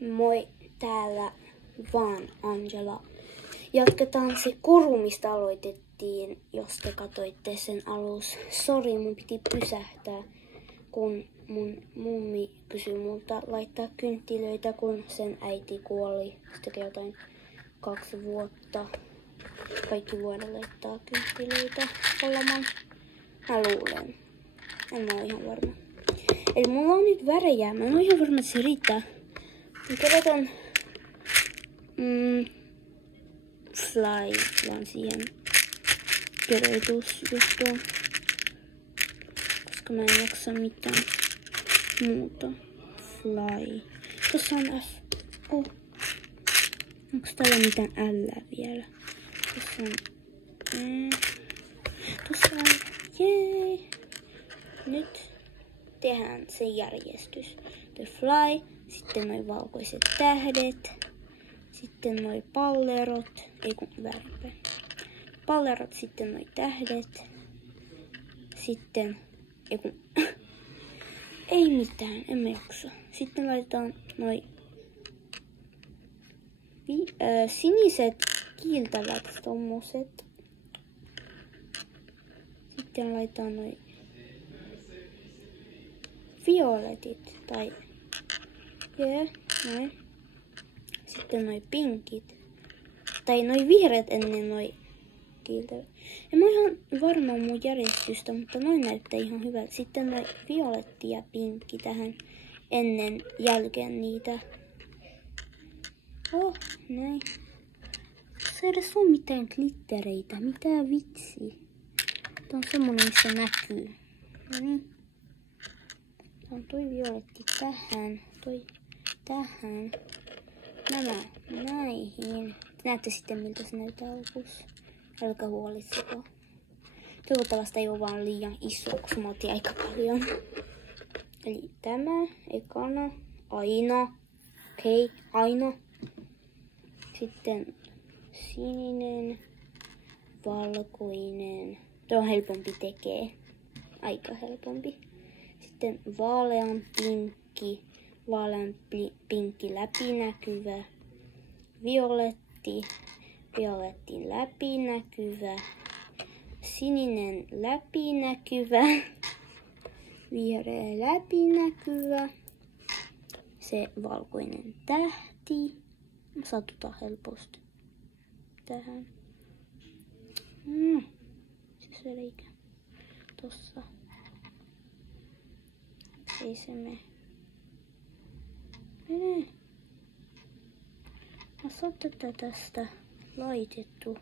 Moi, täällä vaan Angela. Jatketaan se koru, mistä aloitettiin, jos te katsoitte sen alus. Sori, mun piti pysähtää, kun mun mummi kysyi multa laittaa kynttilöitä, kun sen äiti kuoli. Se tekee jotain 2 vuotta. Kaikki vuodet laittaa kynttilöitä olemaan. Mä luulen. En ole ihan varma. Eli mulla on nyt värejä. Mä en ole ihan varma, että se riittää. Kerätään Fly vaan siihen kirjoitusjuttuun. Koska mä en jaksa mitään muuta. Fly. Tossa on F. Oh. Onko täällä mitään L vielä? Tossa on Tossa on jee. Nyt tehdään se järjestys. The Fly, sitten noi valkoiset tähdet, sitten noi pallerot, ei kun väärinpäin. Pallerot, sitten noi tähdet, sitten, ei kun, ei mitään, en mä jaksa. Sitten laitetaan noi siniset kiiltävät tommoset. Sitten laitetaan noi violetit tai noin. Sitten noi pinkit. Tai noi vihreät ennen noi kiiltävät. En mä ihan varma mun järjestystä, mutta noin näyttää ihan hyvältä. Sitten noi violetti ja pinkki tähän ennen jälkeen niitä. Oh, näin. Se ei edes ole mitään glittereitä. Mitä vitsi. Tää on semmonen, missä näkyy. No niin. Tää on toi violetti tähän. Toi tähän. Nämä näihin. Näette sitten miltä se näyttää lopussa. Älkää huolitseko. Toivottavasti ei ole vaan liian iso, koska mä otin aika paljon. Eli tämä ekana. Aina. Okei, aina. Sitten sininen. Valkoinen. Tuo on helpompi tekee. Aika helpompi. Sitten vaalean pinkki. Vaalean pinkki läpinäkyvä. Violetti. Violetti läpinäkyvä. Sininen läpinäkyvä. Vihreä läpinäkyvä. Se valkoinen tähti. Satutaan helposti tähän. Se reikä tossa. Ei se mene. Mene. Mä saan tätä tästä laitettu.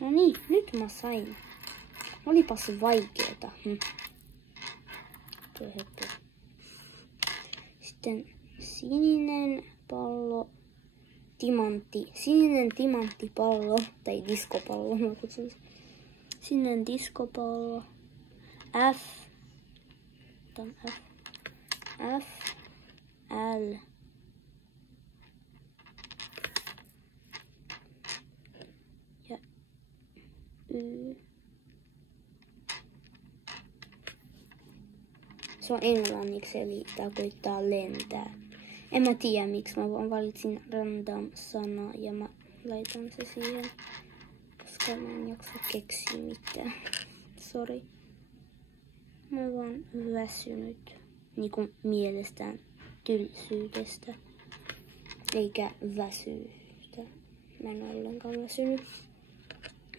No niin, nyt mä sain. Olipas vaikeeta. Sitten sininen pallo. Sininen timanttipallo. Tai diskopallo, mä kutsun. Sininen diskopallo. F. Otan F. F. L. Ja Y. Se on englanniksi, eli tää koittaa lentää. En mä tiedä miksi, mä vaan valitsin random sana ja mä laitan se siihen, koska mä en jaksa keksiä mitään. Sori. Mä oon vaan väsynyt niinku mielestään tylsyydestä, eikä väsyystä. Mä en ole ollenkaan väsynyt.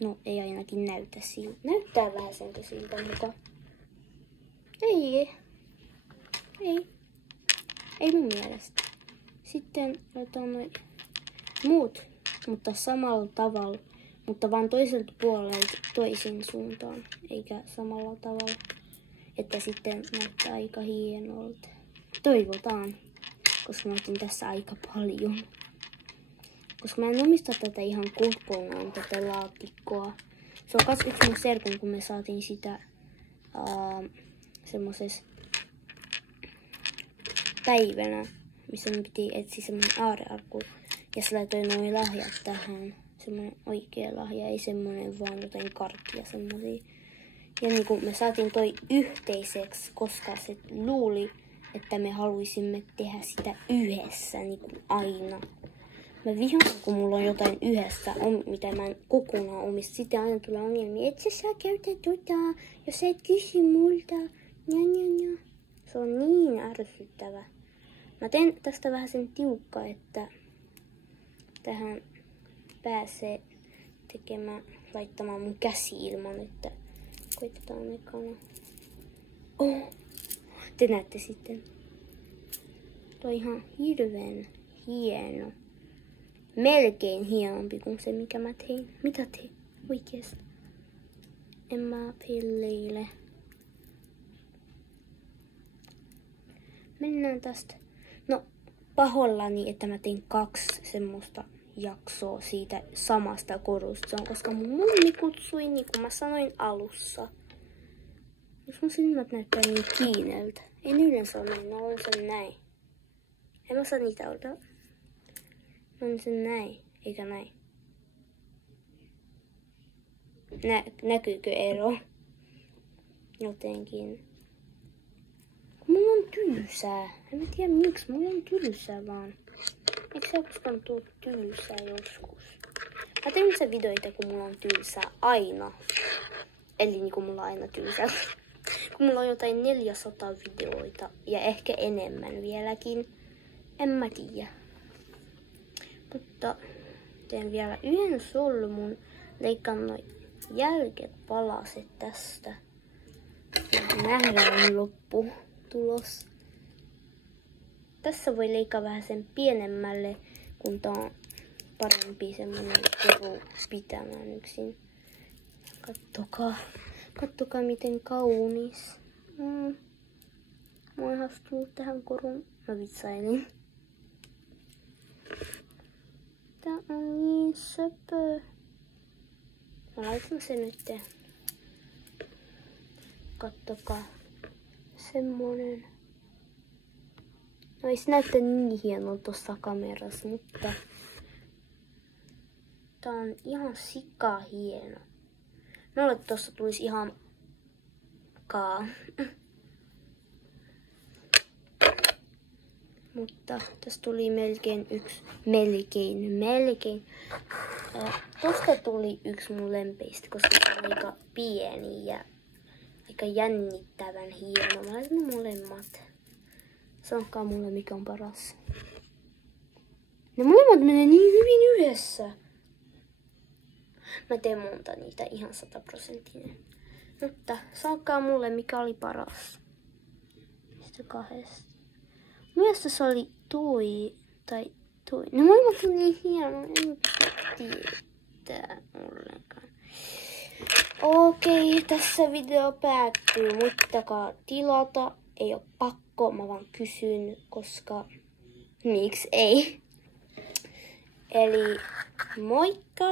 No ei ainakin näytä siltä. Näyttää vähän sentä siltä, mutta ei. Ei mun mielestä. Sitten laitetaan noin muut, mutta samalla tavalla, mutta vaan toiselta puolelta toisin suuntaan, eikä samalla tavalla, että sitten näyttää aika hienolta. Toivotaan, koska mä otin tässä aika paljon. Koska mä en omista tätä ihan kokonaan, tätä laatikkoa. Se on kas yksi mun serkun, kun me saatiin sitä semmosessa päivänä, missä me piti etsiä semmonen aarearkku. Ja se laitoi noin lahjat tähän. Semmonen oikea lahja, ei semmonen vaan jotain karkkia semmosia. Ja niinku me saatiin toi yhteiseksi, koska se luuli, että me haluaisimme tehdä sitä yhdessä niin kuin aina. Mä vihaan, kun mulla on jotain yhdessä, mitä mä en kokonaan omista. Sitten aina tulee ongelmia, et sä saa käyttää jos sä et kysy multa. Ja. Se on niin ärsyttävä. Mä teen tästä vähän sen tiukka, että tähän pääsee laittamaan mun käsi ilman, että koitetaan ekana. Te näette sitten. Tuo on ihan hirveän hieno. Melkein hienompi kuin se, mikä mä tein. Mitä tein? Oikeesti. En mä pelleile. Mennään tästä. No, pahollani, että mä tein 2 semmoista jaksoa siitä samasta korusta. Se on, koska mun mummi kutsui, niin kuin mä sanoin alussa. Jos mun silmät näyttää niin kiineltä. En yleensä ole näin, on sen näin. En mä saa niitä odottaa. On sen näin, eikä näin. Näkyykö ero? Jotenkin. Mulla on tylsää. En tiedä miksi, mulla on tylsää vaan. Eikö sä koskaan tuu tylsää joskus? Mä teen se videoita, kun mulla on tylsää aina. Eli niin kuin mulla on aina tylsää. Kun mulla on jotain 400 videoita ja ehkä enemmän vieläkin. En mä tiedä. Mutta teen vielä yhden solmun. Leikkaan noin jälket palaset tästä. Nähdään lopputulos. Tässä voi leikkaa vähän sen pienemmälle, kun tää on parempi semmonen koru pitämään yksin. Kattokaa miten kaunis. Mä oon ihastunut tähän koruun. Mä vitsailin. Tää on niin söpö. Mä laitan sen nyt. Kattokaa. Semmonen. No ei se näyttää niin hienoa tuossa kamerassa, mutta tää on ihan sika hieno. Mulle tossa tulisi ihan Mutta tässä tuli melkein. Tosta tuli yksi mun lempeistä, koska se on aika pieni ja aika jännittävän hieno. Mä laitan ne molemmat. Sanokaa mulle mikä on paras. Ne molemmat menee niin hyvin yhdessä. Mä teen monta niitä ihan 100%. Mutta sanokaa mulle mikä oli paras. Sitten 2. Mielestäni se oli toi. Ne molemmat on niin hieno. En tiedä ollenkaan. Okei, tässä video päättyy. Muistakaa tilata. Ei oo pakko, mä vaan kysyn, koska miksi ei. Eli moikka!